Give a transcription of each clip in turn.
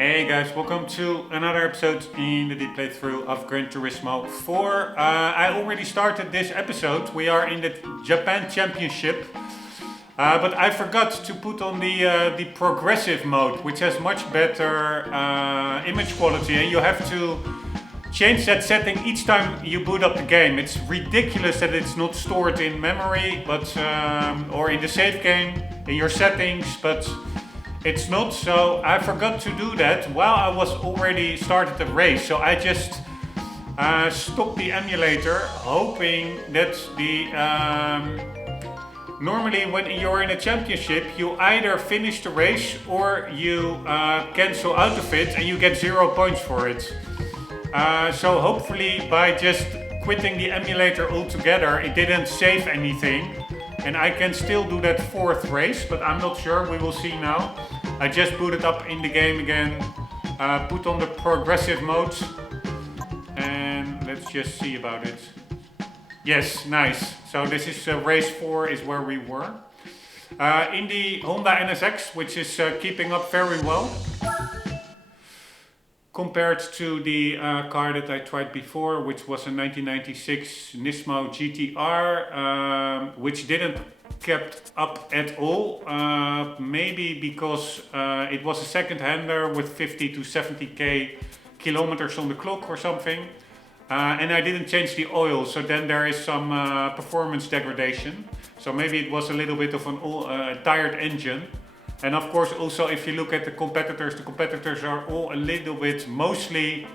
Hey guys, welcome to another episode in the deep playthrough of Gran Turismo 4. I already started this episode. We are in the Japan Championship, but I forgot to put on the progressive mode, which has much better image quality, and you have to change that setting each time you boot up the game. It's ridiculous that it's not stored in memory, but or in the save game in your settings, but it's not. So I forgot to do that while I was already started the race. So I just stopped the emulator, hoping that the normally when you're in a championship, you either finish the race or you cancel out of it and you get 0 points for it. So hopefully by just quitting the emulator altogether, it didn't save anything. And I can still do that fourth race, but I'm not sure. We will see now. I just booted up in the game again, put on the progressive mode, and let's just see about it. Yes, nice. So this is race 4 is where we were. In the Honda NSX, which is keeping up very well. Compared to the car that I tried before, which was a 1996 Nismo GTR, which didn't kept up at all. Maybe because it was a second-hander with 50 to 70k kilometers on the clock or something. And I didn't change the oil, so then there is some performance degradation. So maybe it was a little bit of an tired engine. And of course, also if you look at the competitors are all a little bit mostly,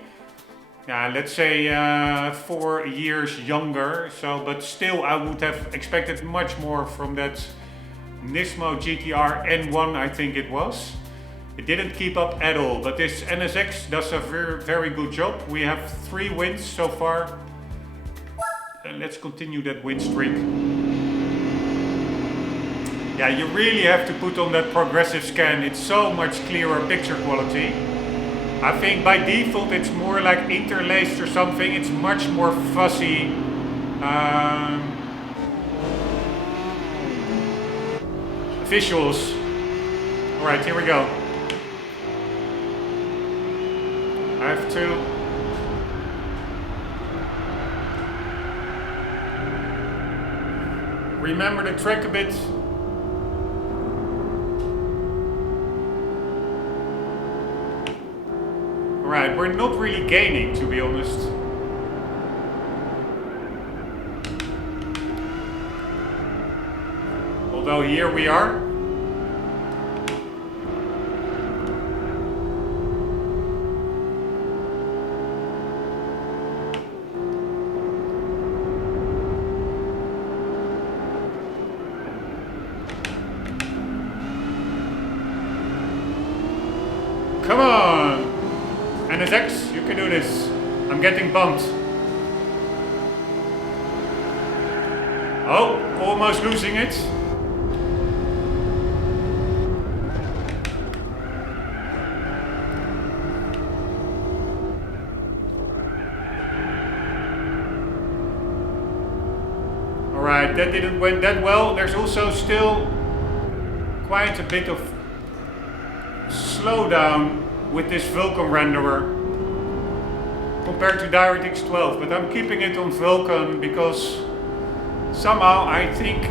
let's say 4 years younger. So, but still, I would have expected much more from that Nismo GTR N1, I think it was. It didn't keep up at all, but this NSX does a very, very good job. We have 3 wins so far. And let's continue that win streak. Yeah, you really have to put on that progressive scan. It's so much clearer picture quality. I think by default it's more like interlaced or something. It's much more fuzzy. Visuals. Alright, here we go. I have to remember the track a bit. Right, we're not really gaining, to be honest. Although here we are. Come on! NSX, you can do this. I'm getting bumped. Oh, almost losing it. Alright, that didn't went that well. There's also still quite a bit of slowdown with this Vulcan renderer compared to DirectX 12, but I'm keeping it on Vulcan because somehow I think,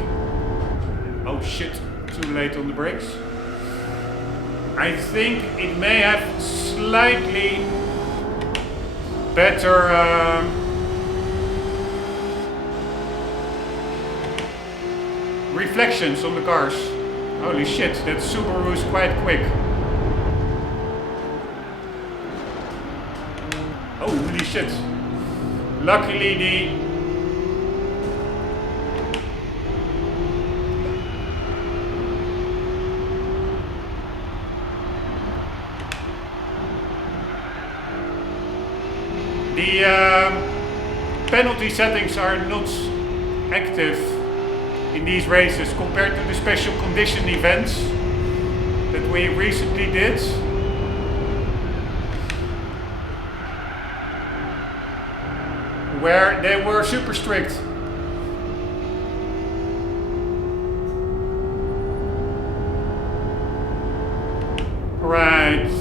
oh shit, too late on the brakes. I think it may have slightly better reflections on the cars. Holy shit, that Subaru is quite quick. Holy shit. Luckily the penalty settings are not active in these races compared to the special condition events that we recently did. Where they were super strict. Right.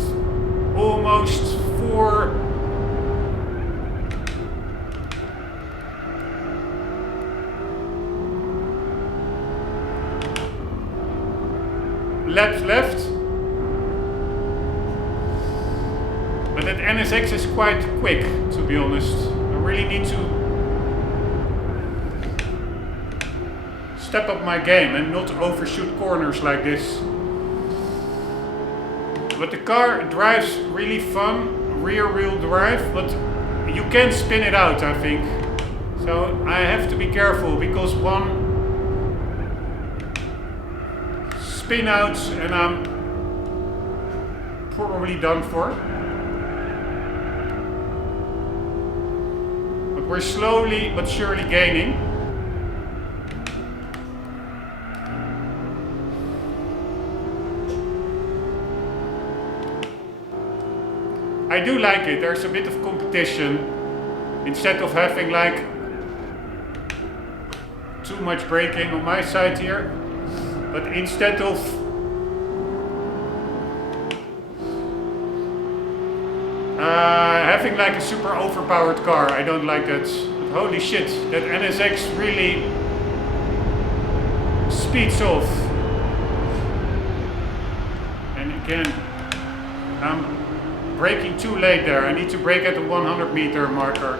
laps left. But that NSX is quite quick, to be honest. I really need to step up my game and not overshoot corners like this. But the car drives really fun, rear wheel drive, but you can spin it out, I think. So I have to be careful, because one spin out and I'm probably done for. But we're slowly but surely gaining. I do like it, there's a bit of competition, instead of having like too much braking on my side here, but instead of having like a super overpowered car, I don't like that. But holy shit, that NSX really speeds off. And again, I'm braking too late there. I need to brake at the 100 meter marker.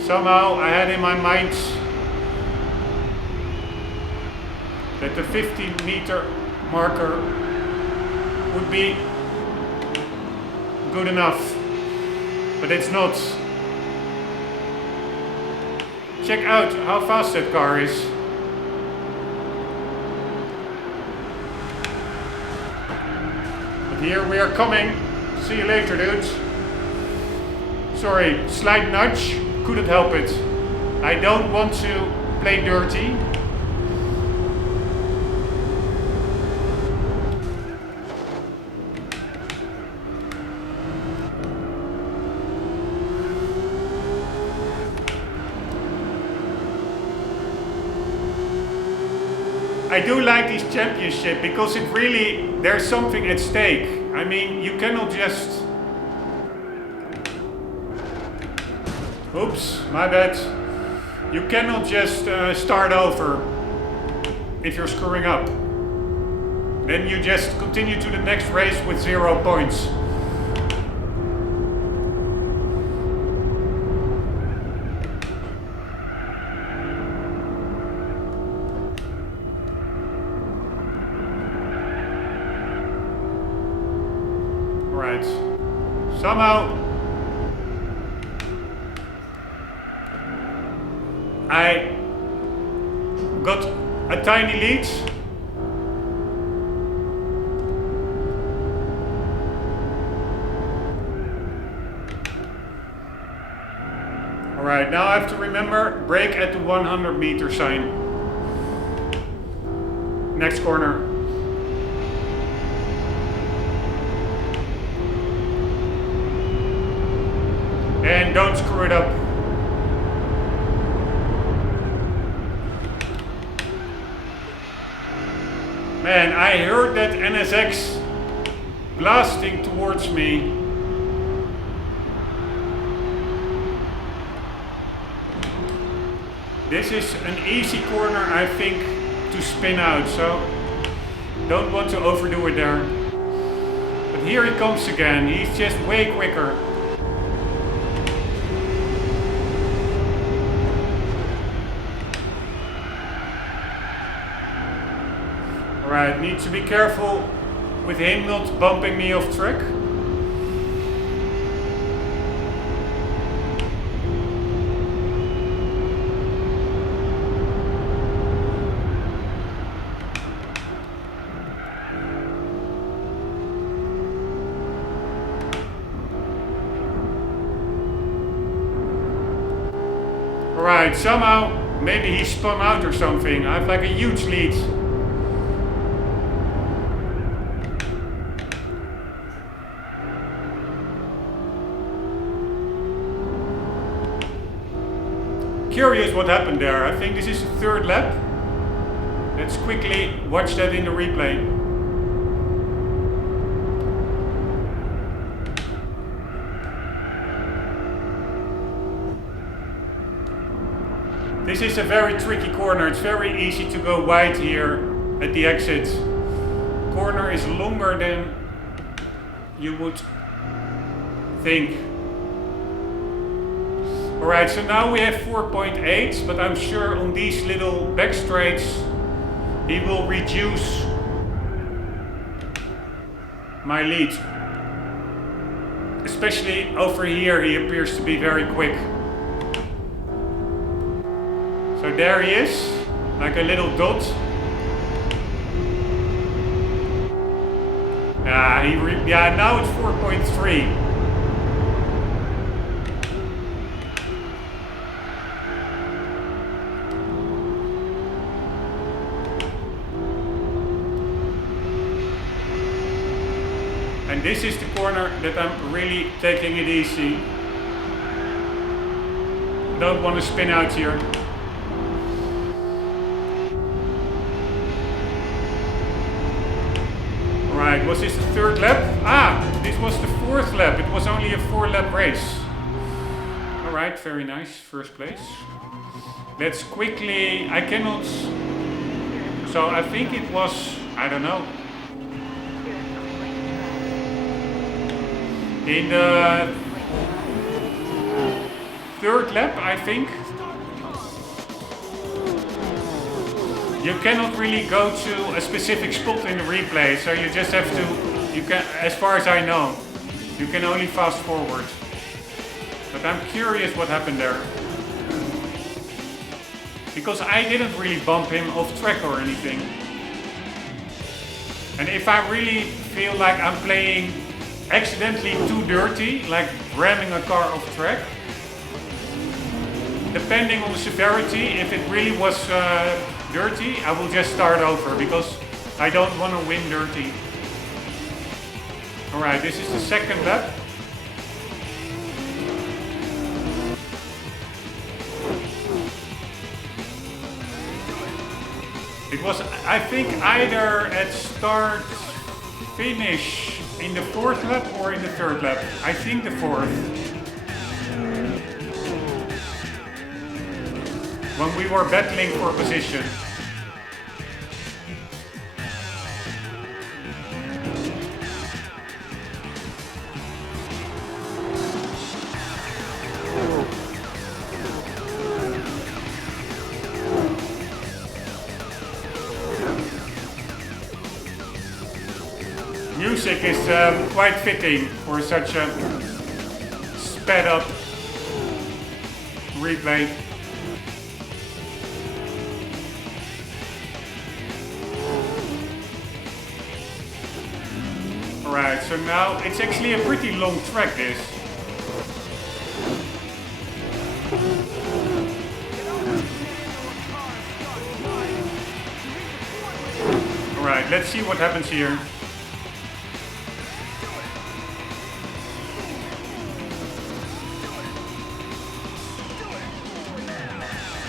Somehow I had in my mind that the 50 meter marker would be good enough, but it's not. Check out how fast that car is. But here we are coming. See you later, dudes. Sorry, slight nudge, couldn't help it. I don't want to play dirty. I do like this championship because it really, there's something at stake. I mean, you cannot just... Oops, my bad. You cannot just start over if you're screwing up. Then you just continue to the next race with 0 points. Right. Somehow I got a tiny lead. Alright, now I have to remember, brake at the 100 meter sign. Next corner. And don't screw it up. Man, I heard that NSX blasting towards me. This is an easy corner, I think, to spin out, so don't want to overdo it there. But here he comes again, he's just way quicker. Alright, need to be careful with him not bumping me off track. Alright, somehow, maybe he spun out or something. I have like a huge lead. Curious what happened there. I think this is the third lap. Let's quickly watch that in the replay. This is a very tricky corner. It's very easy to go wide here at the exit. corner is longer than you would think. Alright, so now we have 4.8, but I'm sure on these little back straights he will reduce my lead. Especially over here he appears to be very quick. So there he is, like a little dot. Yeah, now it's 4.3. And this is the corner that I'm really taking it easy. Don't want to spin out here. Alright, was this the third lap? This was the fourth lap. It was only a 4-lap race. Alright, very nice. First place. Let's quickly... I cannot... So I think it was... I don't know. In the third lap, I think. You cannot really go to a specific spot in the replay, so you just have to, you can, as far as I know, you can only fast forward. But I'm curious what happened there. Because I didn't really bump him off track or anything. And if I really feel like I'm playing accidentally too dirty, like ramming a car off track, depending on the severity, if it really was dirty, I will just start over because I don't want to win dirty. Alright, this is the second lap. It was, I think, either at start finish in the fourth lap or in the third lap. I think the fourth. When we were battling for position. Music is quite fitting for such a sped up replay. Alright, so now it's actually a pretty long track, this. Alright, let's see what happens here.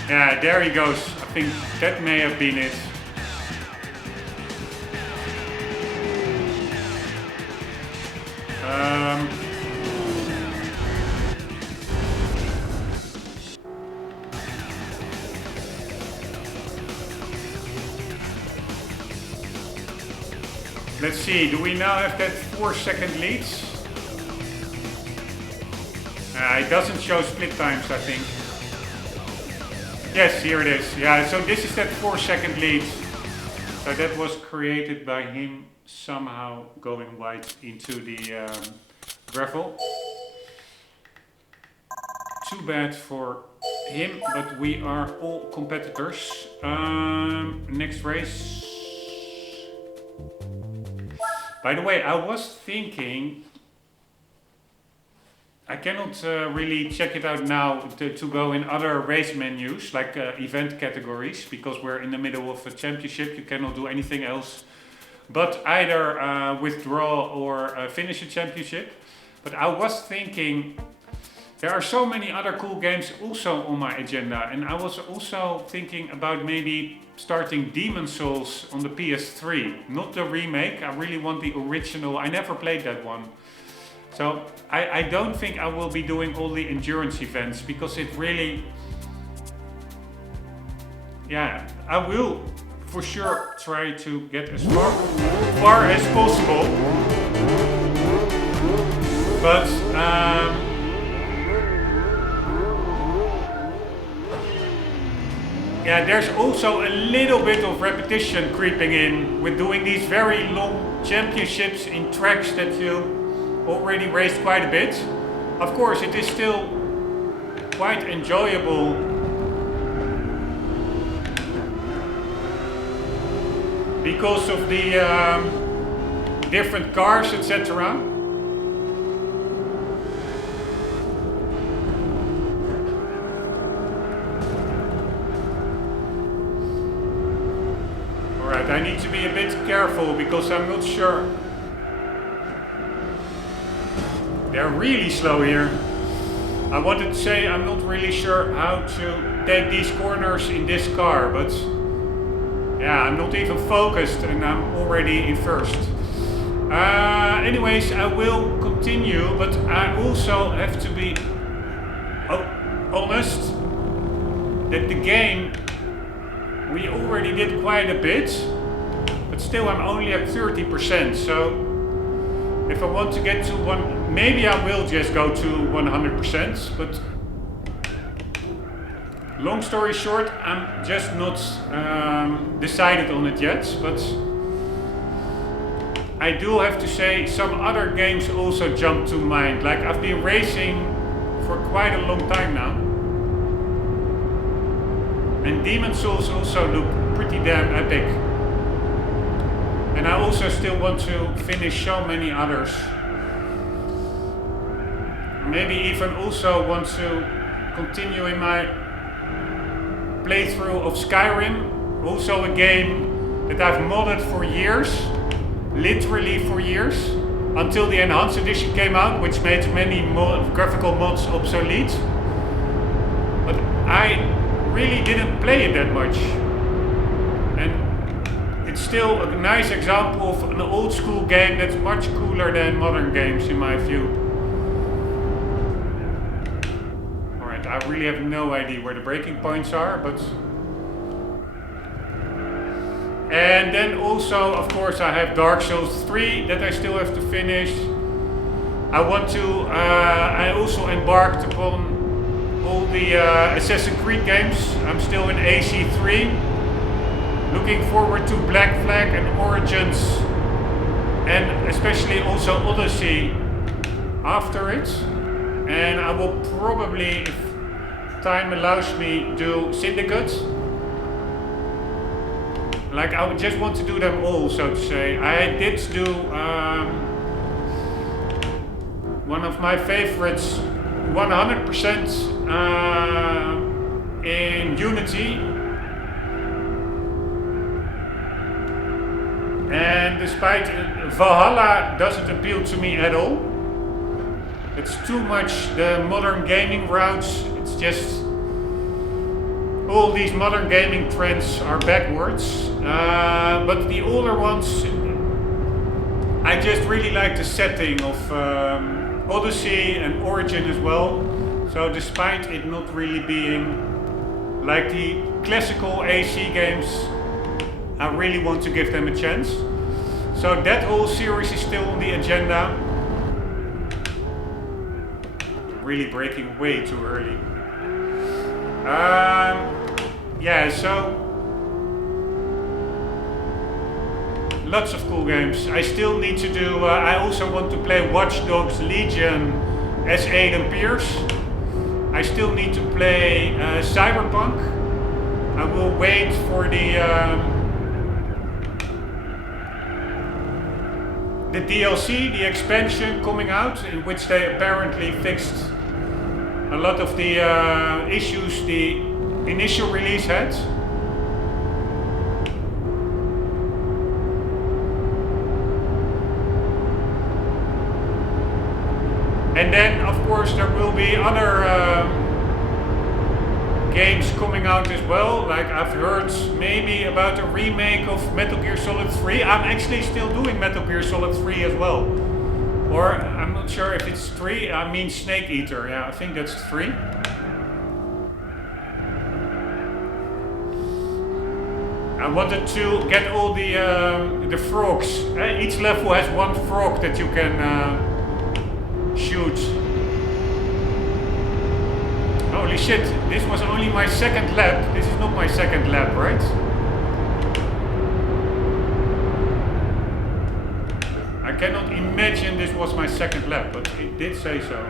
Yeah, there he goes. I think that may have been it. Let's see, do we now have that 4-second lead? It doesn't show split times, I think. Yes, here it is. Yeah, so this is that 4-second lead. So that was created by him somehow going wide into the gravel. Too bad for him, but we are all competitors. Next race. By the way, I was thinking, I cannot really check it out now to go in other race menus, like event categories, because we're in the middle of a championship. You cannot do anything else but either withdraw or finish a championship. But I was thinking, there are so many other cool games also on my agenda, and I was also thinking about maybe starting Demon's Souls on the PS3. Not the remake, I really want the original. I never played that one. So I don't think I will be doing all the endurance events, because it really... Yeah, I will for sure try to get as far as possible. But yeah, there's also a little bit of repetition creeping in with doing these very long championships in tracks that you already raced quite a bit. Of course, it is still quite enjoyable because of the different cars, etc. Alright, I need to be a bit careful because I'm not sure. They're really slow here. I wanted to say I'm not really sure how to take these corners in this car, but yeah, I'm not even focused and I'm already in first. Anyways, I will continue, but I also have to be honest that the game, we already did quite a bit, but still I'm only at 30%, so if I want to get to maybe I will just go to 100%, but long story short, I'm just not decided on it yet, but I do have to say some other games also jump to mind. Like I've been racing for quite a long time now, and Demon's Souls also look pretty damn epic. And I also still want to finish so many others. Maybe even also want to continue in my playthrough of Skyrim. Also a game that I've modded for years. Literally for years. Until the Enhanced Edition came out, which made many graphical mods obsolete. But I really didn't play it that much. It's still a nice example of an old school game that's much cooler than modern games in my view. Alright, I really have no idea where the breaking points are, but... And then also, of course, I have Dark Souls 3 that I still have to finish. I want to... I also embarked upon all the Assassin's Creed games. I'm still in AC3. Looking forward to Black Flag and Origins, and especially also Odyssey after it. And I will probably, if time allows me, do Syndicate. Like I just want to do them all, so to say. I did do one of my favorites, 100% in Unity. And despite Valhalla doesn't appeal to me at all. It's too much the modern gaming routes. It's just all these modern gaming trends are backwards. But the older ones, I just really like the setting of Odyssey and Origin as well. So despite it not really being like the classical AC games, I really want to give them a chance. So that whole series is still on the agenda. Really breaking way too early. Yeah, so lots of cool games. I still need to do, I also want to play Watch Dogs Legion as Aiden Pierce. I still need to play Cyberpunk. I will wait for the DLC, the expansion coming out, in which they apparently fixed a lot of the issues the initial release had. And then, of course, there will be other games coming out as well. Like I've heard maybe about a remake of Metal Gear Solid 3. I'm actually still doing Metal Gear Solid 3 as well. Or I'm not sure if it's 3. I mean Snake Eater. Yeah, I think that's 3. I wanted to get all the frogs. Each level has one frog that you can shoot. Holy shit, this was only my second lap. This is not my second lap, right? I cannot imagine this was my second lap, but it did say so.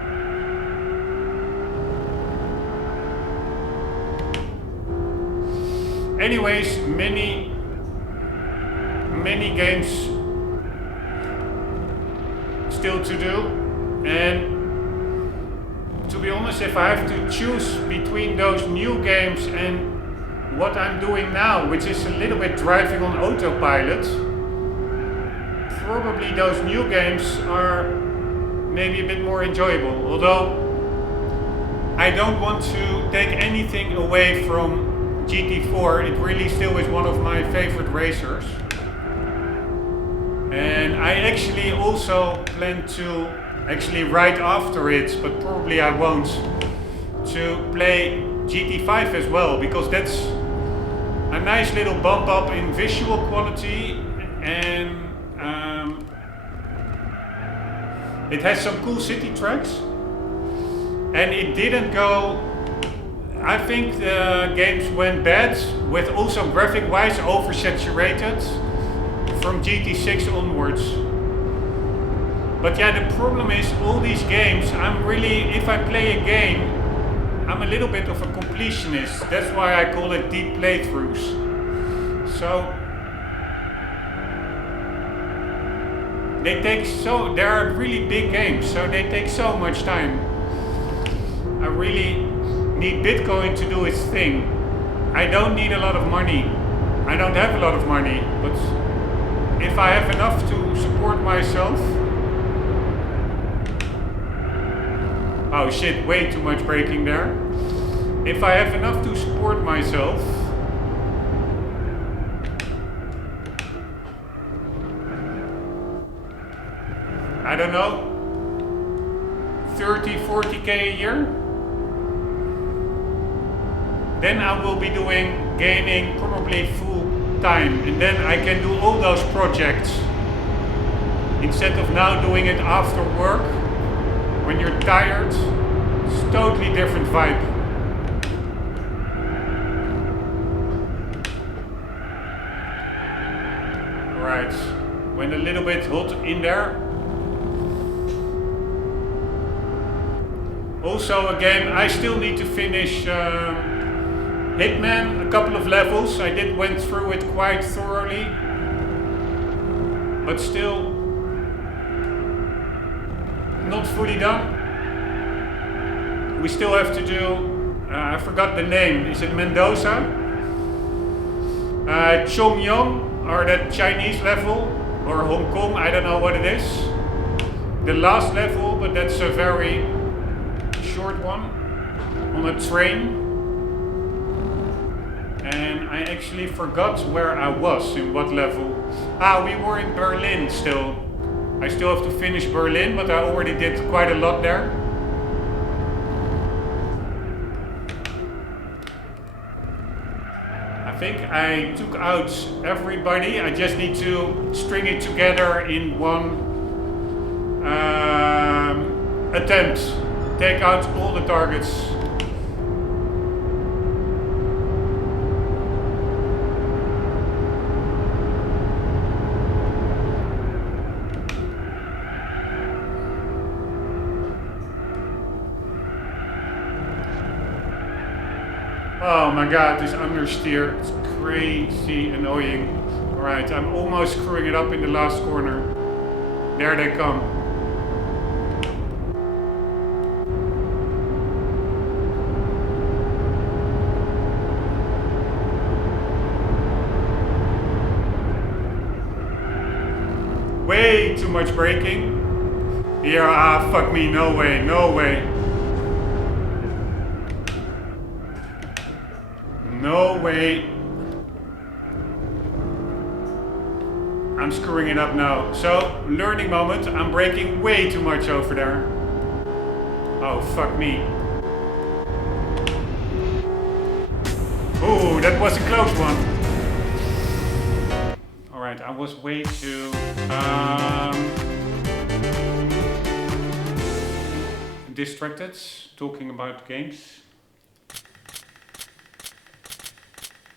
Anyways, many games still to do, and to be honest, if I have to choose between those new games and what I'm doing now, which is a little bit driving on autopilot, probably those new games are maybe a bit more enjoyable. Although I don't want to take anything away from GT4, it really still is one of my favorite racers. And I actually also plan to, actually right after it, but probably I won't, to play GT5 as well, because that's a nice little bump up in visual quality, and it has some cool city tracks, and it didn't go, I think the games went bad with also graphic wise oversaturated from GT6 onwards. But yeah, the problem is all these games, I'm really, if I play a game, I'm a little bit of a completionist. That's why I call it deep playthroughs. So they are really big games, so they take so much time. I really need Bitcoin to do its thing. I don't need a lot of money. I don't have a lot of money, but if I have enough to support myself. Oh shit, way too much braking there. If I have enough to support myself, I don't know, 30, 40k a year, then I will be doing gaming probably full time, and then I can do all those projects instead of now doing it after work when you're tired. It's a totally different vibe. Right, went a little bit hot in there. Also a game I still need to finish, Hitman, a couple of levels. I went through it quite thoroughly, but still not fully done. We still have to do, I forgot the name, is it Mendoza? Chongyong, or that Chinese level, or Hong Kong, I don't know what it is. The last level, but that's a very short one, on a train. And I actually forgot where I was, in what level. We were in Berlin still. I still have to finish Berlin, but I already did quite a lot there. I think I took out everybody. I just need to string it together in one attempt. Take out all the targets. Oh my god, this understeer, it's crazy annoying. Alright, I'm almost screwing it up in the last corner. There they come. Way too much braking. Yeah, fuck me, no way, no way. No way. I'm screwing it up now. So, learning moment. I'm braking way too much over there. Oh, fuck me. Oh, that was a close one. Right, I was way too distracted talking about games.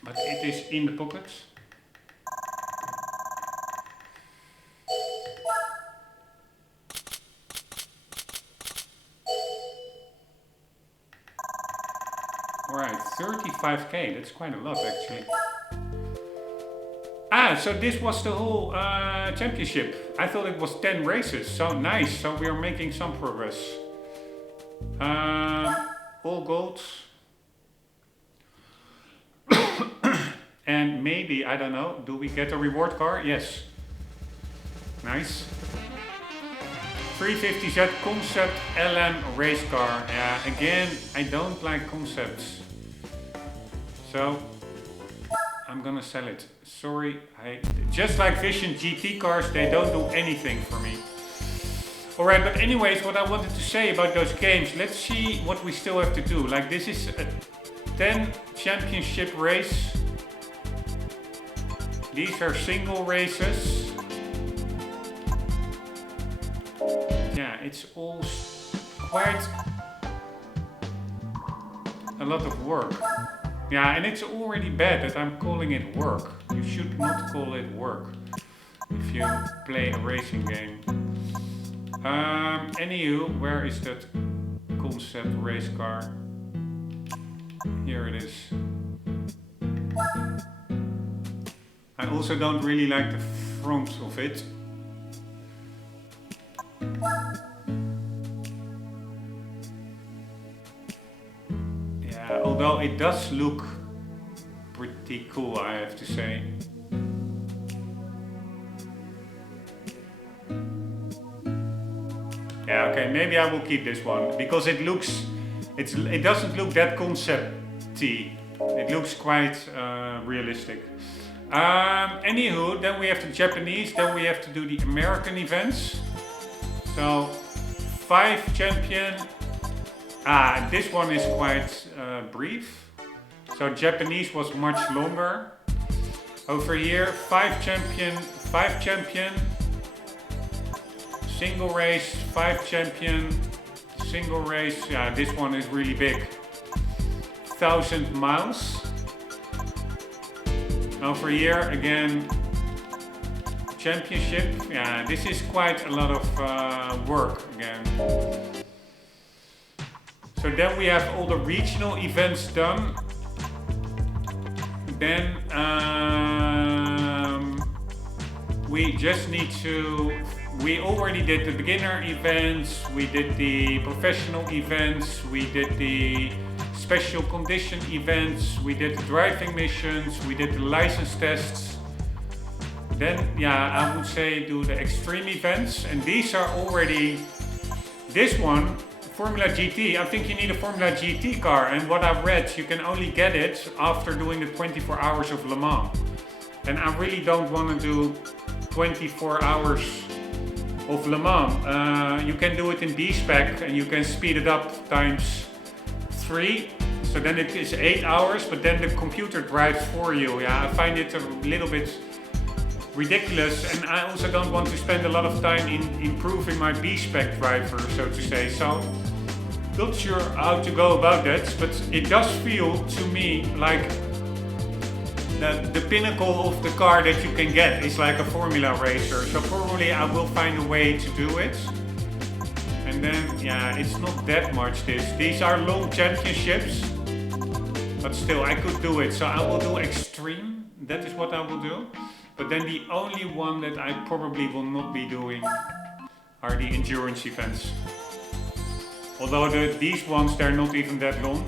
But it is in the pocket. Alright, 35k, that's quite a lot actually. Ah, so this was the whole championship. I thought it was 10 races, so nice. So we are making some progress. All golds. And maybe, I don't know, do we get a reward car? Yes. Nice. 350Z concept LM race car. Yeah, again, I don't like concepts. So, I'm gonna sell it. Sorry, just like Vision GT cars, they don't do anything for me. Alright, but anyways, what I wanted to say about those games, let's see what we still have to do. Like, this is a 10 championship race. These are single races. Yeah, it's all quite a lot of work. Yeah, and it's already bad that I'm calling it work. You should not call it work if you play a racing game. Anywho, where is that concept race car? Here it is. I also don't really like the front of it. Yeah, although it does look pretty cool, I have to say. Yeah, okay, maybe I will keep this one because it looks, it doesn't look that concept-y. It looks quite realistic. Anywho, then we have the Japanese, then we have to do the American events. So, 5 champion. This one is quite brief. So Japanese was much longer. Over here, 5 champion, single race, 5 champion, single race. Yeah, this one is really big. 1,000 miles. Over here again, championship. Yeah, this is quite a lot of work again. So then we have all the regional events done. Then we just need to, we already did the beginner events, we did the professional events, we did the special condition events, we did the driving missions, we did the license tests. Then, yeah, I would say do the extreme events, and these are already, this one, Formula GT, I think you need a Formula GT car, and what I've read, you can only get it after doing the 24 hours of Le Mans. And I really don't want to do 24 hours of Le Mans. You can do it in D-Spec, and you can speed it up times 3, so then it is 8 hours, but then the computer drives for you. Yeah, I find it a little bit ridiculous, and I also don't want to spend a lot of time in improving my B-Spec driver, so to say. So, not sure how to go about that, but it does feel to me like the pinnacle of the car that you can get is like a Formula racer. So probably I will find a way to do it. And then, yeah, it's not that much this. These are long championships, but still I could do it. So I will do extreme, that is what I will do. But then the only one that I probably will not be doing are the endurance events. Although these ones, they're not even that long.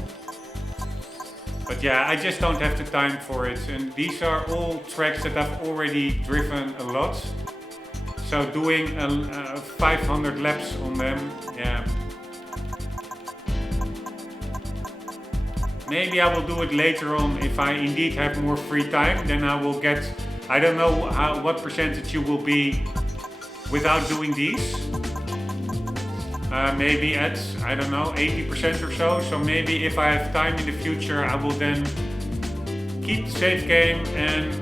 But yeah, I just don't have the time for it. And these are all tracks that I've already driven a lot. So doing 500 laps on them, yeah. Maybe I will do it later on if I indeed have more free time. Then I will get, I don't know what percentage you will be without doing these. Maybe at, I don't know, 80% or so. So maybe if I have time in the future, I will then keep the save game and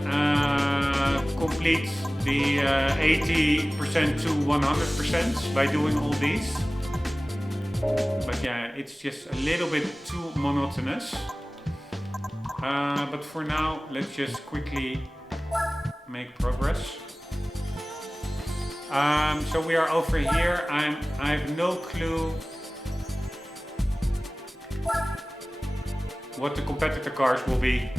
complete the 80% to 100% by doing all these. But yeah, it's just a little bit too monotonous. But for now, let's just quickly make progress. So we are over here. I have no clue what the competitor cars will be.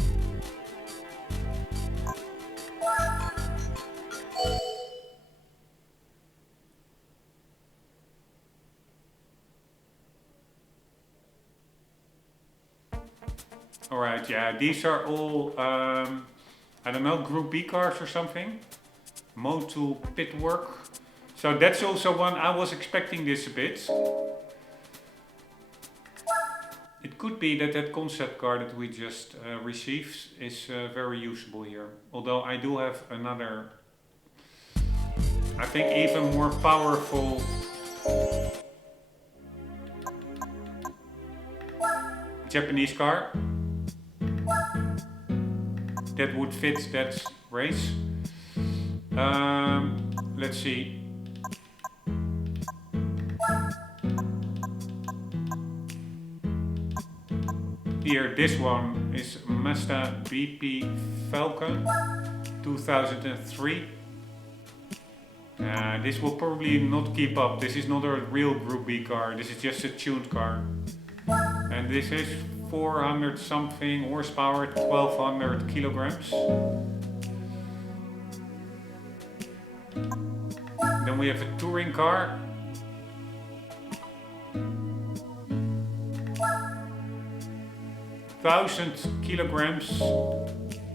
Alright, yeah, these are all, I don't know, Group B cars or something. Motul pit work. So that's also one, I was expecting this a bit. It could be that that concept car that we just received is very usable here. Although I do have another, I think even more powerful Japanese car that would fit that race. Let's see. Here, this one is Mazda BP Falcon 2003. This will probably not keep up. This is not a real Group B car. This is just a tuned car. And this is 400 something horsepower, 1200 kilograms. Then we have a touring car. Thousand kilograms,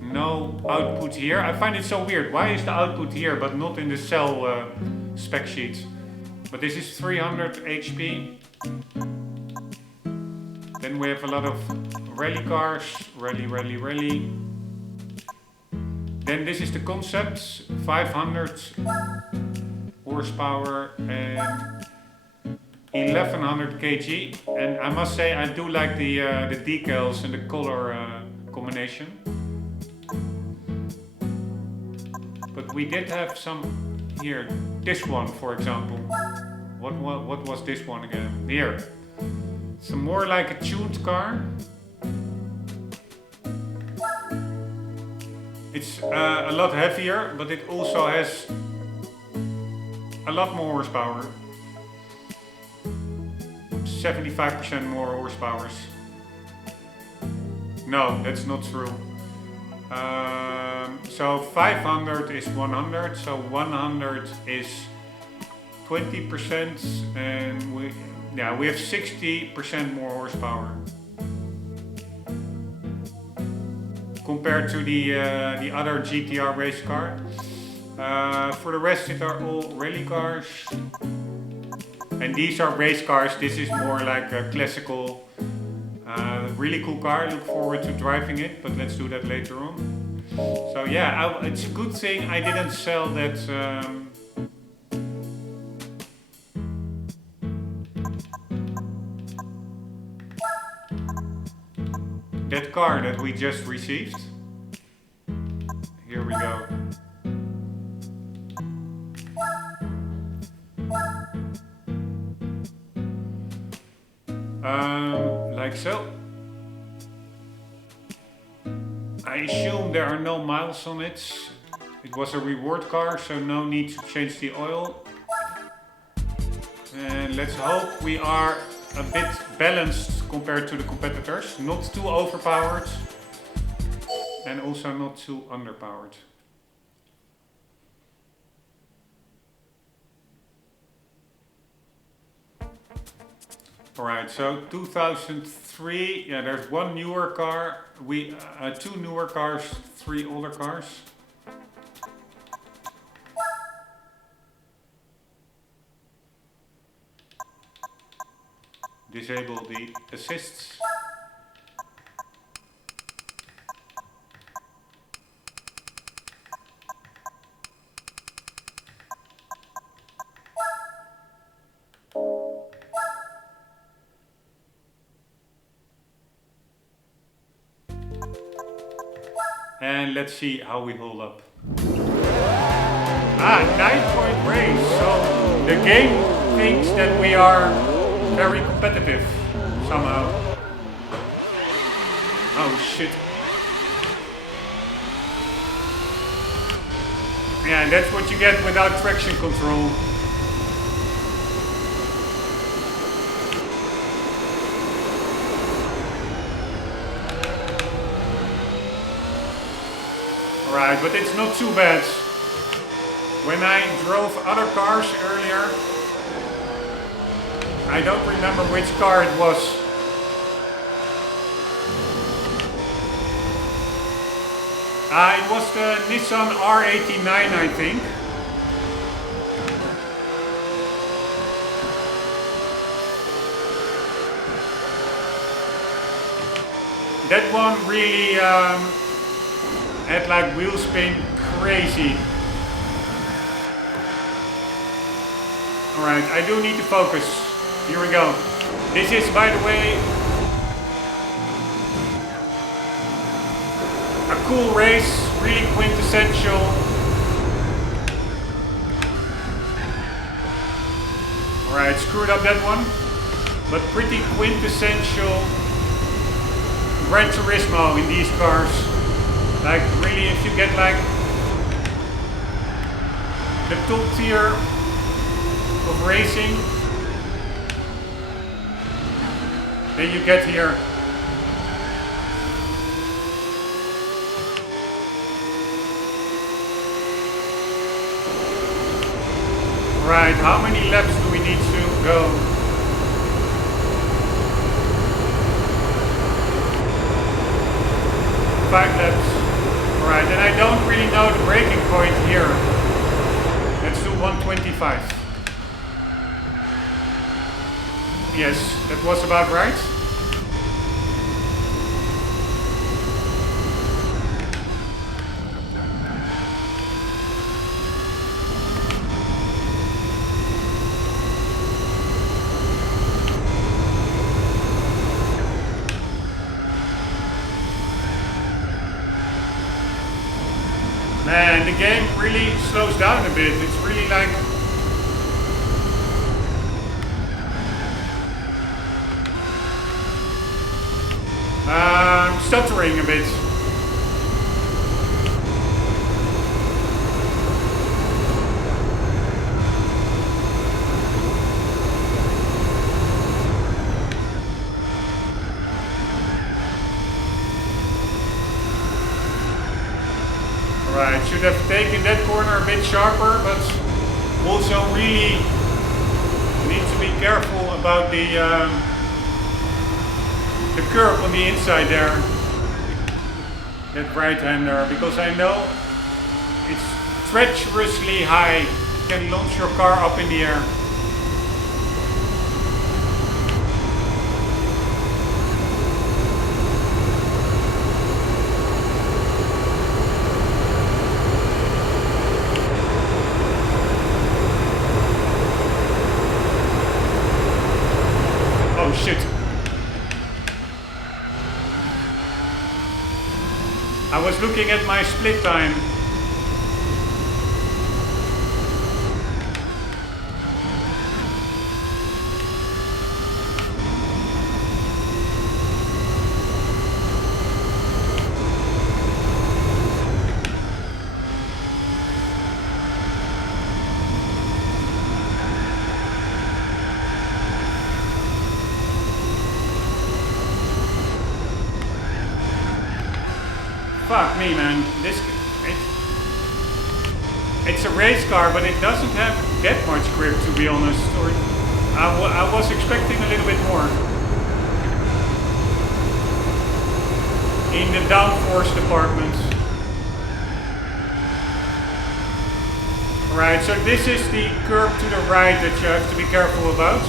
no output here. I find it so weird. Why is the output here but not in the cell spec sheet? But this is 300 HP. Then we have a lot of rally cars, rally. Then this is the concept, 500 horsepower and 1100 kg. And I must say I do like the decals and the color combination. But we did have some here. This one, for example. What was this one again? Here. It's more like a tuned car. It's a lot heavier, but it also has a lot more horsepower. 75% more horsepower. No, that's not true. So 500 is 100, so 100 is 20%, and we have 60% more horsepower compared to the other GTR race car. For the rest, it are all rally cars. And these are race cars. This is more like a classical, really cool car. Look forward to driving it, but let's do that later on. So yeah, it's a good thing I didn't sell that that car that we just received. Here we go. Like so. I assume there are no miles on it. It was a reward car, so no need to change the oil. And let's hope we are a bit balanced compared to the competitors. Not too overpowered and also not too underpowered. Alright, so 2003, yeah, there's one newer car, two newer cars, three older cars. Disable the assists. And let's see how we hold up. Ah, 9-point race. So the game thinks that we are very competitive somehow. Oh shit. Yeah, that's what you get without traction control. Alright, but it's not too bad. When I drove other cars earlier, I don't remember which car it was. It was the Nissan R89, I think. That one really had like wheel spin crazy. Alright, I do need to focus. Here we go. This is, by the way, a cool race, really quintessential. Alright, screwed up that one. But pretty quintessential Gran Turismo in these cars. Like really, if you get like the top tier of racing, then you get here. Right, how many laps do we need to go? 5 laps. Alright, and I don't really know the braking point here. Let's do 125. Yes, that was about right. Man, the game really slows down a bit. It's really like stuttering a bit. Right, should have taken that corner a bit sharper, but also really need to be careful about the curb on the inside there. That right-hander, because I know it's treacherously high. You can launch your car up in the air. Oh shit. I was looking at my split time. Fuck me, man. It's a race car, but it doesn't have that much grip, to be honest. Or I was expecting a little bit more. In the downforce department. Right, so this is the curb to the right that you have to be careful about.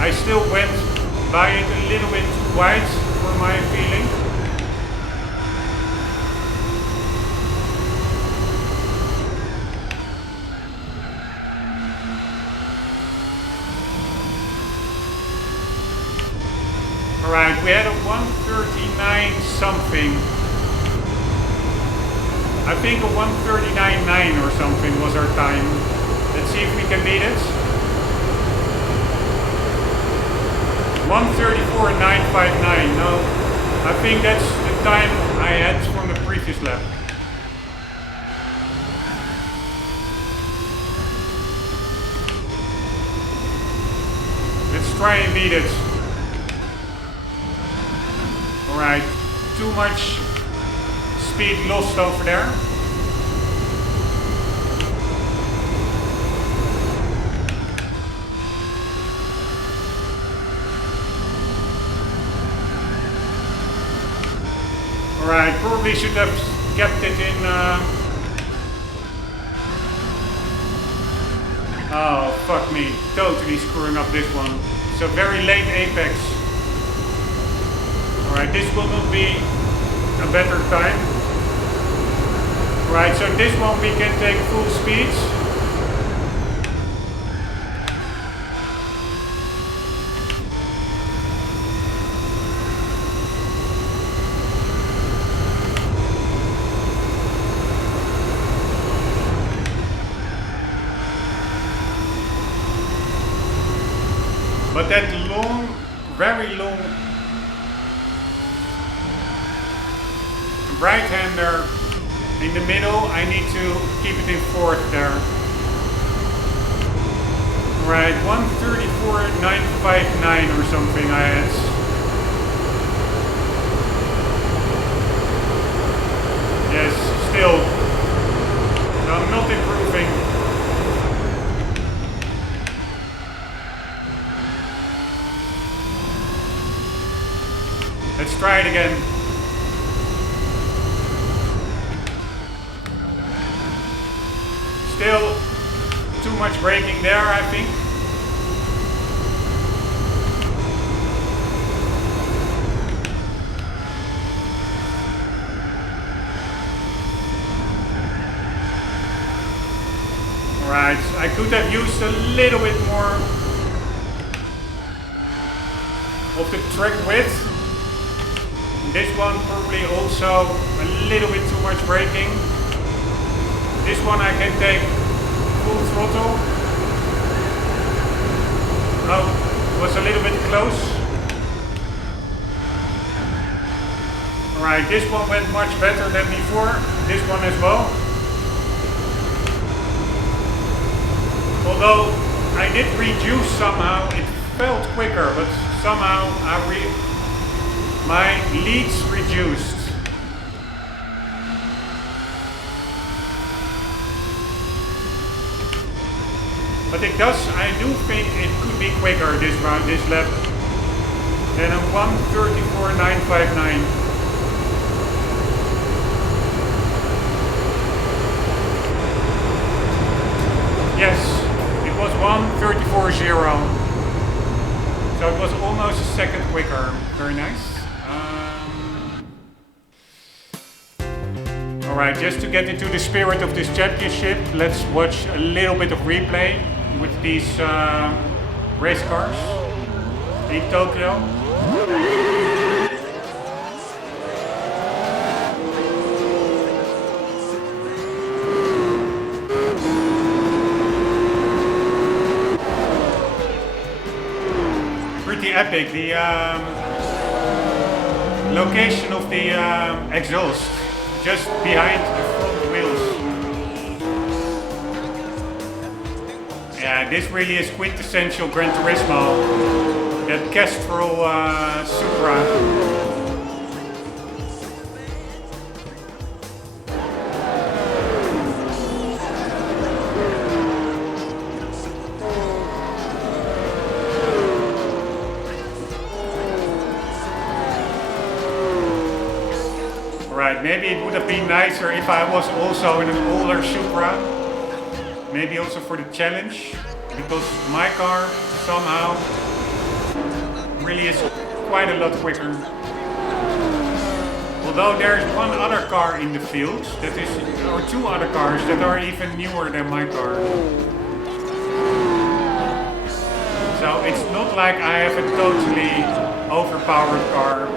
I still went by it a little bit too wide for my feeling. Alright, we had a 139 something. I think a 1:39.9 or something was our time. Let's see if we can beat it. 1:34.959. No, I think that's the time I had from the previous lap. Let's try and beat it. Alright, too much speed lost over there. Alright, probably should have kept it in... Oh, fuck me. Totally screwing up this one. It's a very late apex. Alright, this will not be a better time. Right, so this one we can take full speeds. But that long, very long right-hander in the middle, I need to keep it in fourth there. Right, 1:34.959 or something I had. Yes, still. So I'm not improving. Let's try it again. Still too much braking there, I think. Right, I could have used a little bit more of the track width. This one probably also a little bit too much braking. This one I can take full throttle. Oh, was a little bit close. Alright, this one went much better than before. This one as well. Although I did reduce somehow, it felt quicker, but somehow my leads reduced. But it does, I do think it could be quicker this round, this lap, than a 1:34.959. Yes, it was 1:34.0. So it was almost a second quicker. Very nice. Alright, just to get into the spirit of this championship, let's watch a little bit of replay with these race cars in Tokyo. Pretty epic, the location of the exhaust just behind the front wheels. Yeah, this really is quintessential Gran Turismo, that Kestrel Supra. Right, maybe it would have been nicer if I was also in an older Supra. Maybe also for the challenge, because my car somehow really is quite a lot quicker. Although there's one other car in the field that is, or two other cars that are even newer than my car. So it's not like I have a totally overpowered car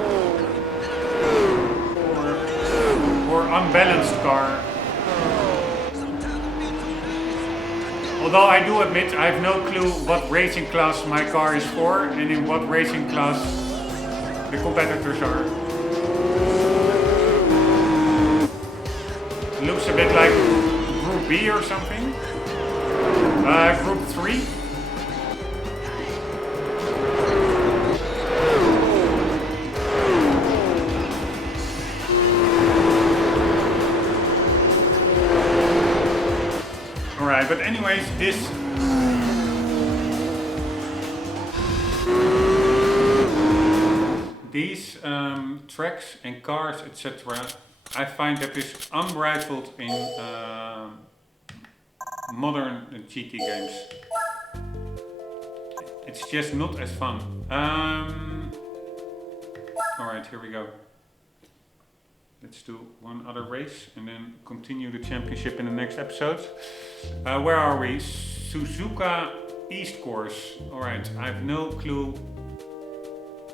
or unbalanced car. Although I do admit I have no clue what racing class my car is for and in what racing class the competitors are. It looks a bit like Group B or something. Group 3. Alright, but anyways, these tracks and cars, etc., I find that is unrivaled in modern GT games. It's just not as fun. Alright, here we go. Let's do one other race and then continue the championship in the next episode. Where are we? Suzuka East Course. Alright, I have no clue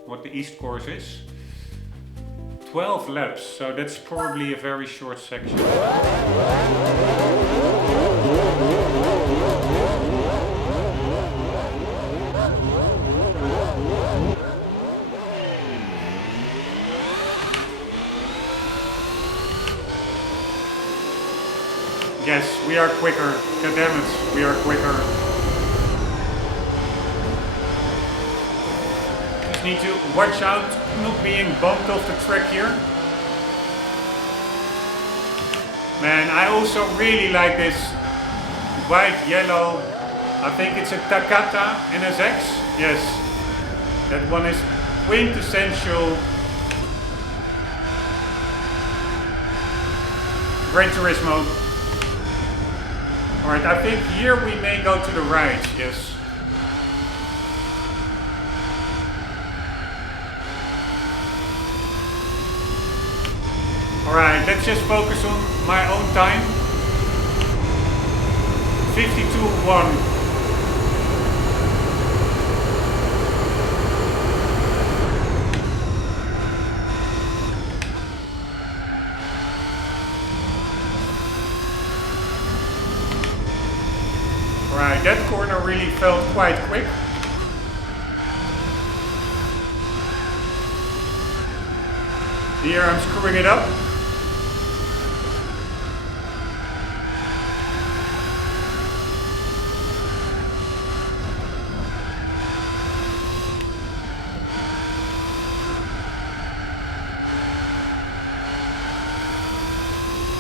what the East Course is. 12 laps, so that's probably a very short section. Yes, we are quicker. God damn it, we are quicker. Just need to watch out not being bumped off the track here. Man, I also really like this white, yellow, I think it's a Takata NSX. Yes, that one is quintessential Gran Turismo. Alright, I think here we may go to the right, yes. Alright, let's just focus on my own time. 52.1. Alright, that corner really felt quite quick. Here I'm screwing it up.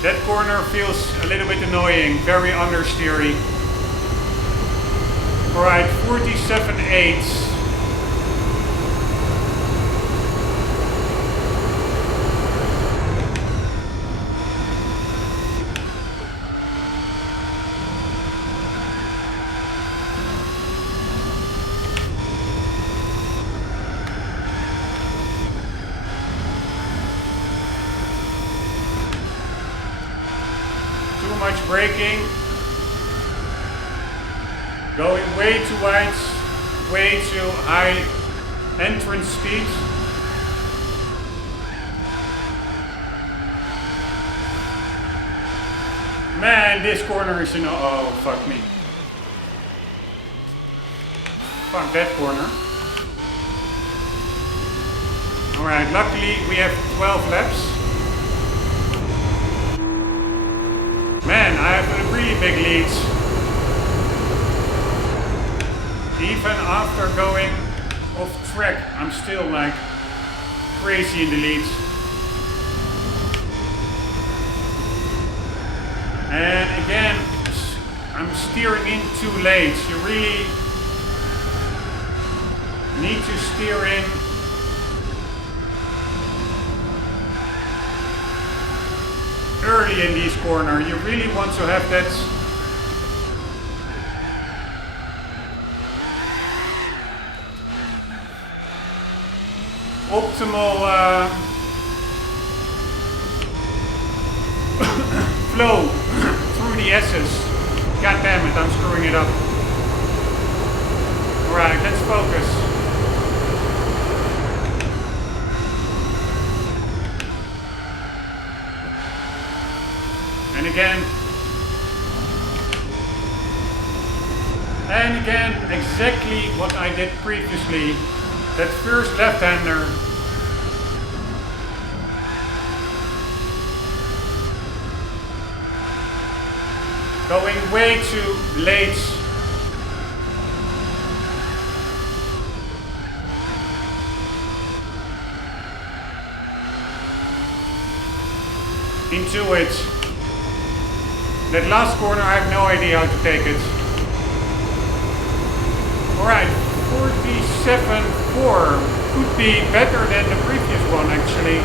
That corner feels a little bit annoying, very understeery. Alright, 47.8. Too much braking. Going way too wide, way too high entrance speed. Man, this corner is oh, fuck me. Fuck that corner. Alright, luckily we have 12 laps. Man, I have a really big lead. Even after going off track, I'm still like crazy in the lead. And again, I'm steering in too late. You really need to steer in early in these corners. You really want to have that optimal flow through the S's. God damn it, I'm screwing it up. Alright, let's focus. And again, And again, exactly what I did previously. That first left-hander. Going way too late. Into it. That last corner, I have no idea how to take it. Alright, 47.4 could be better than the previous one actually.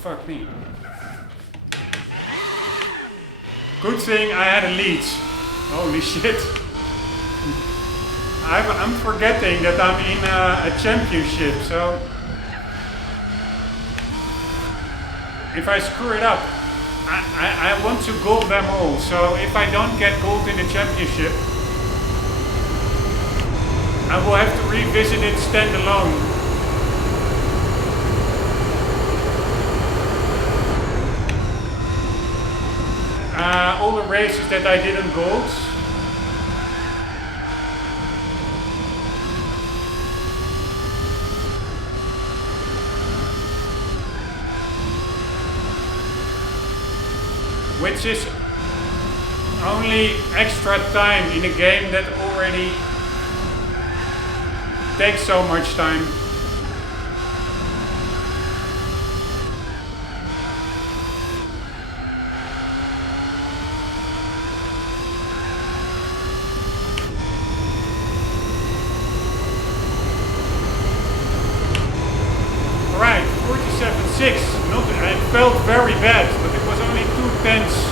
Fuck me. Good thing I had a lead. Holy shit. I'm forgetting that I'm in a championship, so if I screw it up, I want to gold them all. So if I don't get gold in the championship, I will have to revisit it standalone. All the races that I didn't gold. Which is only extra time in a game that already takes so much time. It felt very bad, but it was only 2/10.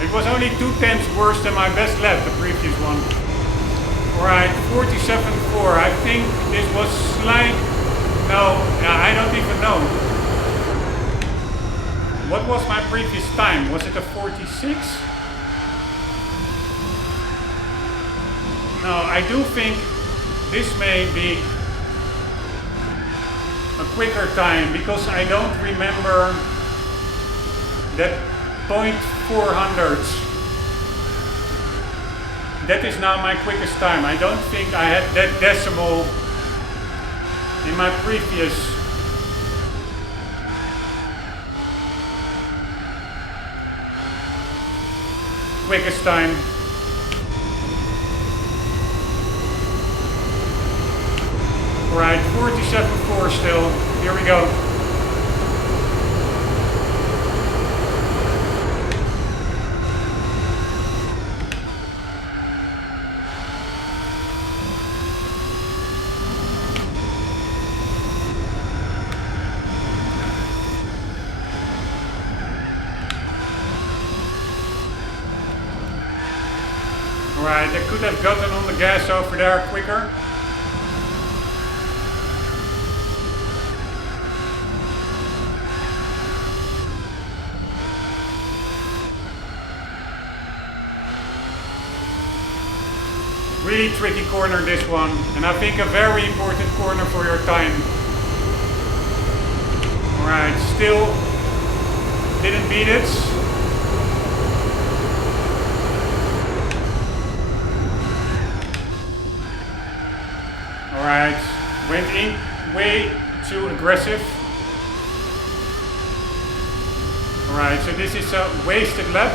It was only 2/10 worse than my best lap, the previous one. Alright, 47.4. I think this was slight. No, I don't even know. What was my previous time? Was it a 46? No, I do think this may be a quicker time because I don't remember that 0.400. That is now my quickest time. I don't think I had that decimal in my previous. Quickest time. Right, 47.4 still. Here we go. Alright, I could have gotten on the gas over there quicker. Really tricky corner, this one, and I think a very important corner for your time. Alright, still didn't beat it. Alright, went in way too aggressive. Alright, so this is a wasted lap.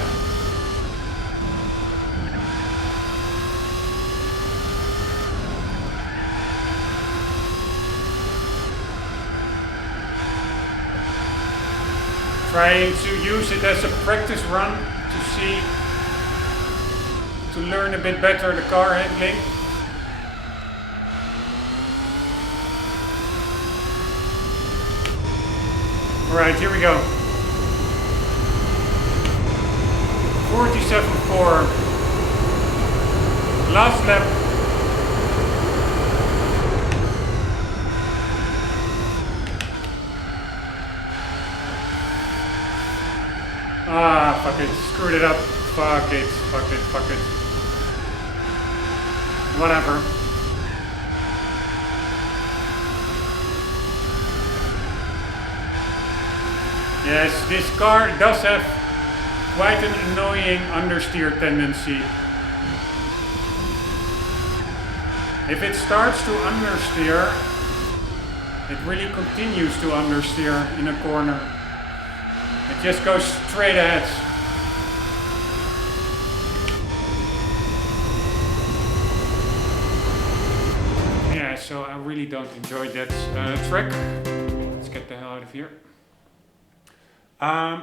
Trying to use it as a practice run to learn a bit better the car handling. Alright, here we go. 47.4. Last lap. Ah, fuck it. Screwed it up. Fuck it. Fuck it. Fuck it. Whatever. Yes, this car does have quite an annoying understeer tendency. If it starts to understeer, it really continues to understeer in a corner. It just goes straight ahead. Yeah, so I really don't enjoy that track. Let's get the hell out of here.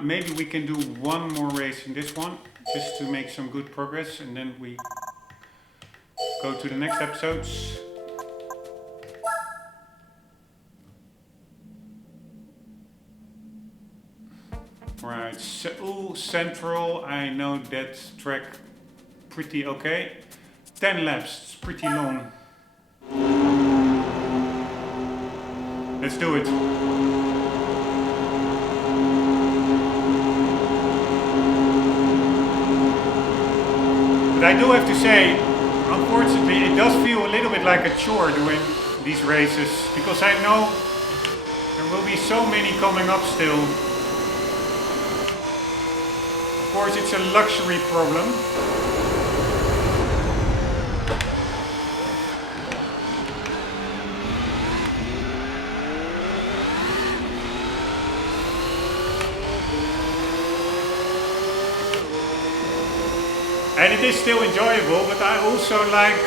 Maybe we can do one more race in this one, just to make some good progress, and then we go to the next episodes. Right, Seoul Central, I know that track pretty okay. 10 laps, it's pretty long. Let's do it. But I do have to say, unfortunately, it does feel a little bit like a chore doing these races, because I know there will be so many coming up still. Of course, it's a luxury problem. And it is still enjoyable, but I also like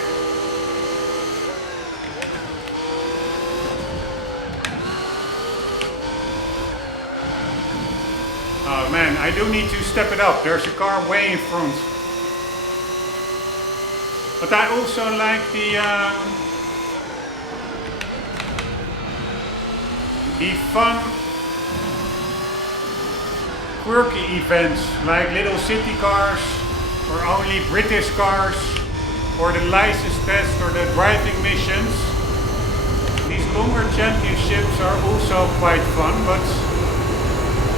oh man, I do need to step it up. There's a car way in front. But I also like the fun, quirky events like little city cars, or only British cars, or the license test, or the driving missions. These longer championships are also quite fun, but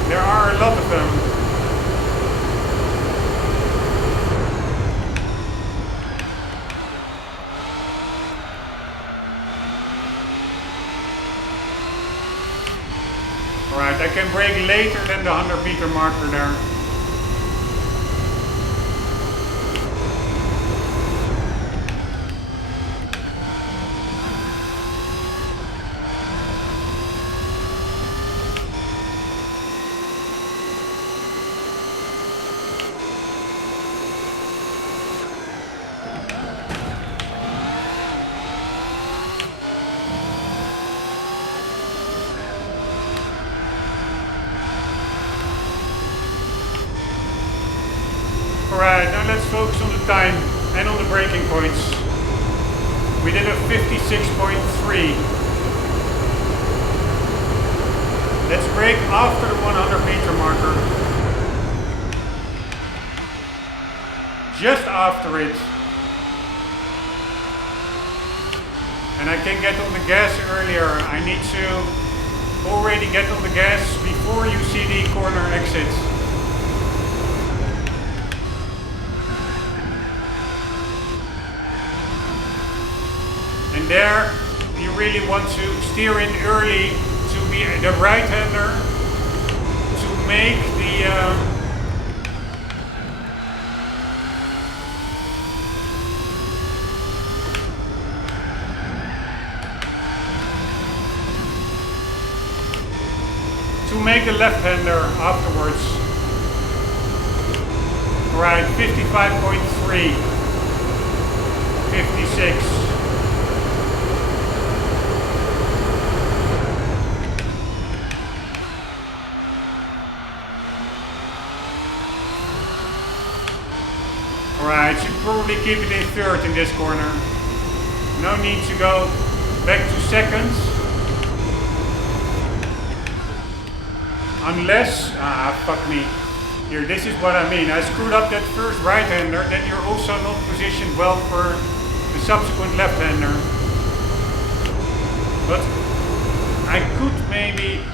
there are a lot of them. Alright, I can brake later than the 100-meter marker there. Alright, now let's focus on the time and on the braking points. We did a 56.3. Let's brake after the 100-meter marker. Just after it. And I can get on the gas earlier. I need to already get on the gas before you see the corner exit. And there you really want to steer in early to be the right-hander, to make the left-hander afterwards. Right, 55.3, 56. Alright, should probably keep it in third in this corner. No need to go back to seconds. Unless, fuck me. Here, this is what I mean. I screwed up that first right-hander, then you're also not positioned well for the subsequent left-hander. But I could maybe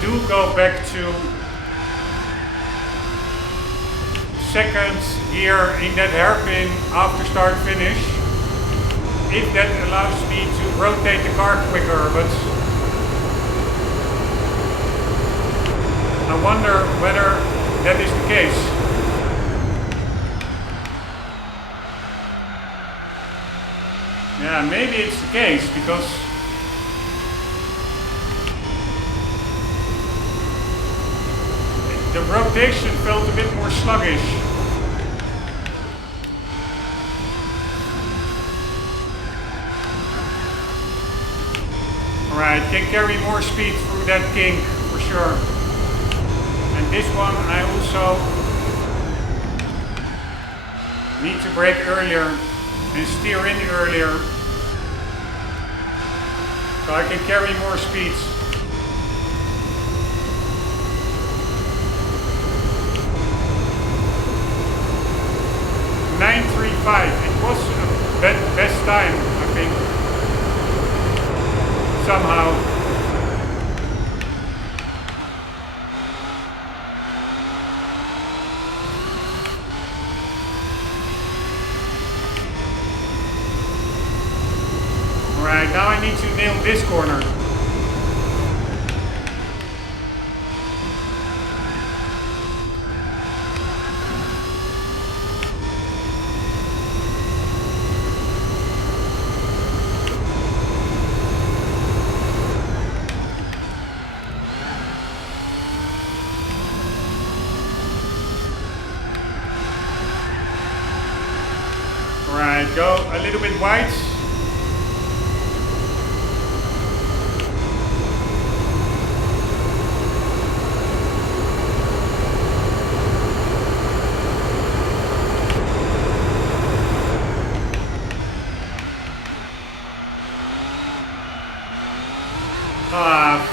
do go back to second gear in that hairpin after start finish, if that allows me to rotate the car quicker, but I wonder whether that is the case. Yeah, maybe it's the case, because the rotation felt a bit more sluggish. Alright, can carry more speed through that kink for sure. And this one I also need to brake earlier and steer in earlier, so I can carry more speeds. It was the best time, I think, somehow. Alright, now I need to nail this corner. Go a little bit wide.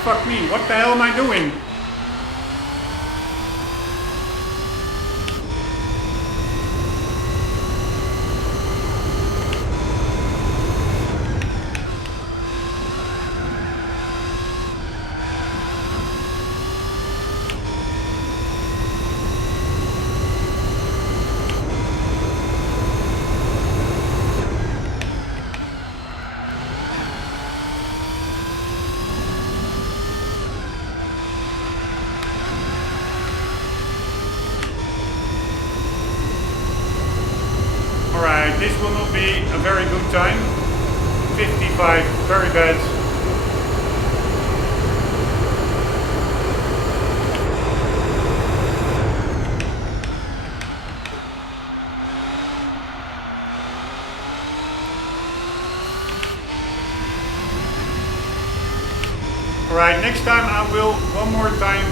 Fuck me, what the hell am I doing? This will not be a very good time. 55, very bad. Alright, next time I will one more time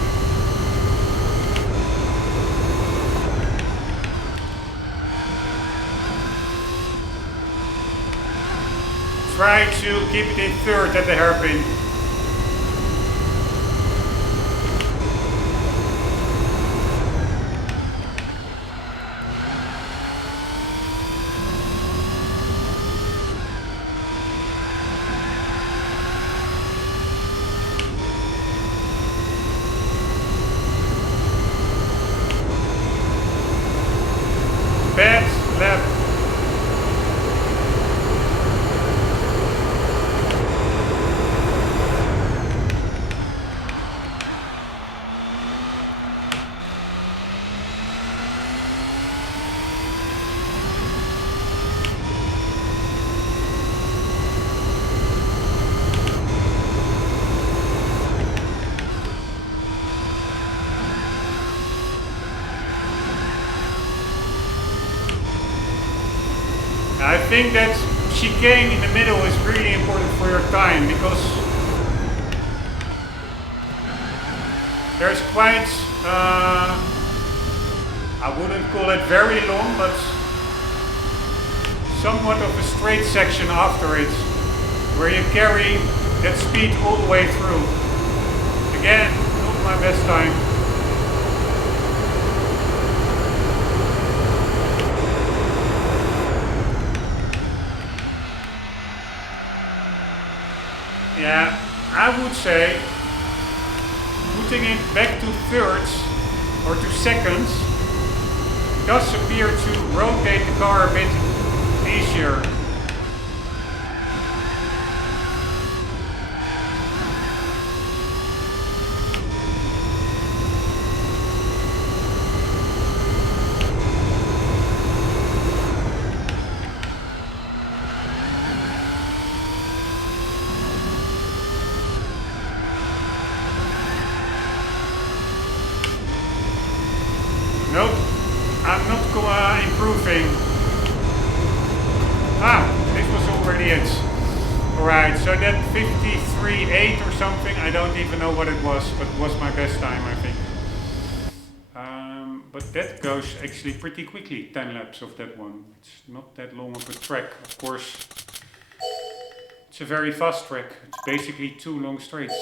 try to keep it in third at the hairpin. Bad left. I think that chicane in the middle is really important for your time, because there's quite I wouldn't call it very long, but somewhat of a straight section after it, where you carry that speed all the way through. Again, not my best time. Yeah, I would say putting it back to thirds or to seconds does appear to rotate the car a bit easier. Nope, I'm not improving. This was already it. Alright, so that 53.8 or something, I don't even know what it was, but it was my best time, I think. But that goes actually pretty quickly, 10 laps of that one. It's not that long of a track, of course. It's a very fast track. It's basically 2 long straights.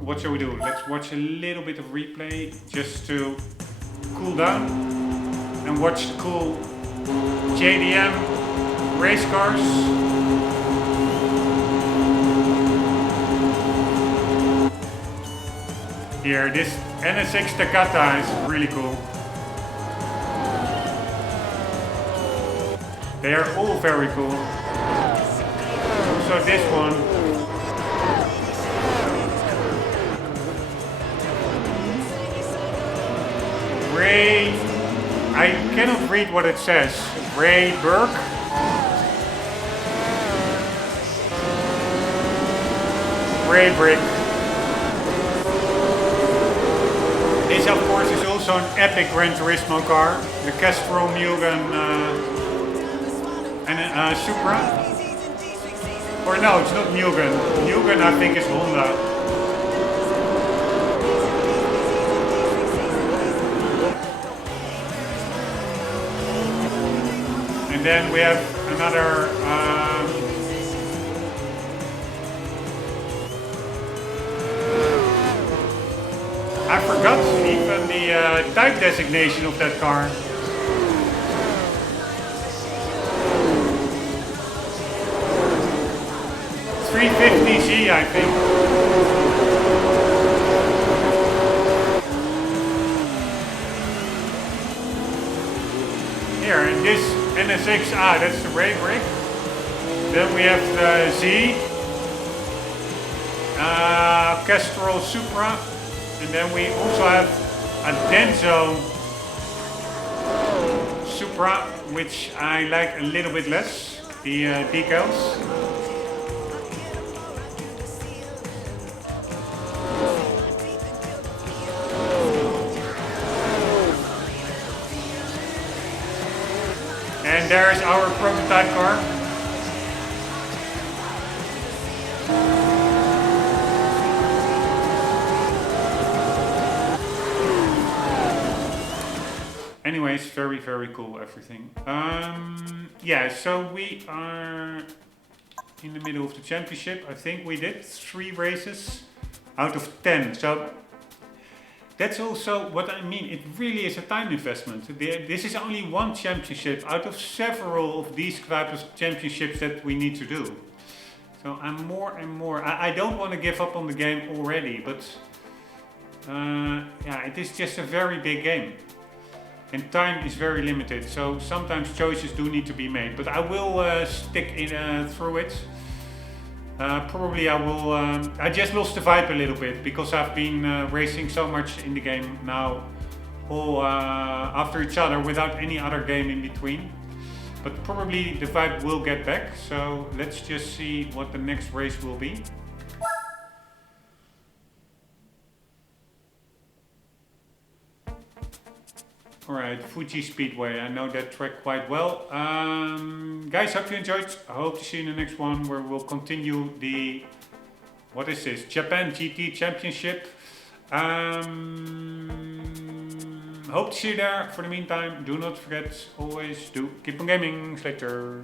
What shall we do? Let's watch a little bit of replay just to cool down and watch the cool JDM race cars. Here, this NSX Takata is really cool. They are all very cool. Also this one. Ray, I cannot read what it says. Ray Burke. Ray Brick. This of course is also an epic Gran Turismo car. The Castrol Mugen and Supra. Or no, it's not Mugen. Mugen I think is Honda. And then we have another I forgot even the type designation of that car. .350Z, I think. Here, and this NSX, that's the Ray Brick. Then we have the Z, Castrol Supra, and then we also have a Denso Supra, which I like a little bit less, the decals. And there's our prototype car. Anyways, very, very cool everything. Yeah, so we are in the middle of the championship. I think we did 3 races out of 10. So that's also what I mean. It really is a time investment. This is only one championship out of several of these types of championships that we need to do. So I'm more and more. I don't want to give up on the game already, but yeah, it is just a very big game. And time is very limited, so sometimes choices do need to be made. But I will stick in through it. Probably I will. I just lost the vibe a little bit because I've been racing so much in the game now, all after each other without any other game in between. But probably the vibe will get back. So let's just see what the next race will be. Alright, Fuji Speedway, I know that track quite well. Guys, hope you enjoyed. I hope to see you in the next one where we'll continue the what is this? Japan GT Championship. Hope to see you there. For the meantime, do not forget, always do keep on gaming. Later.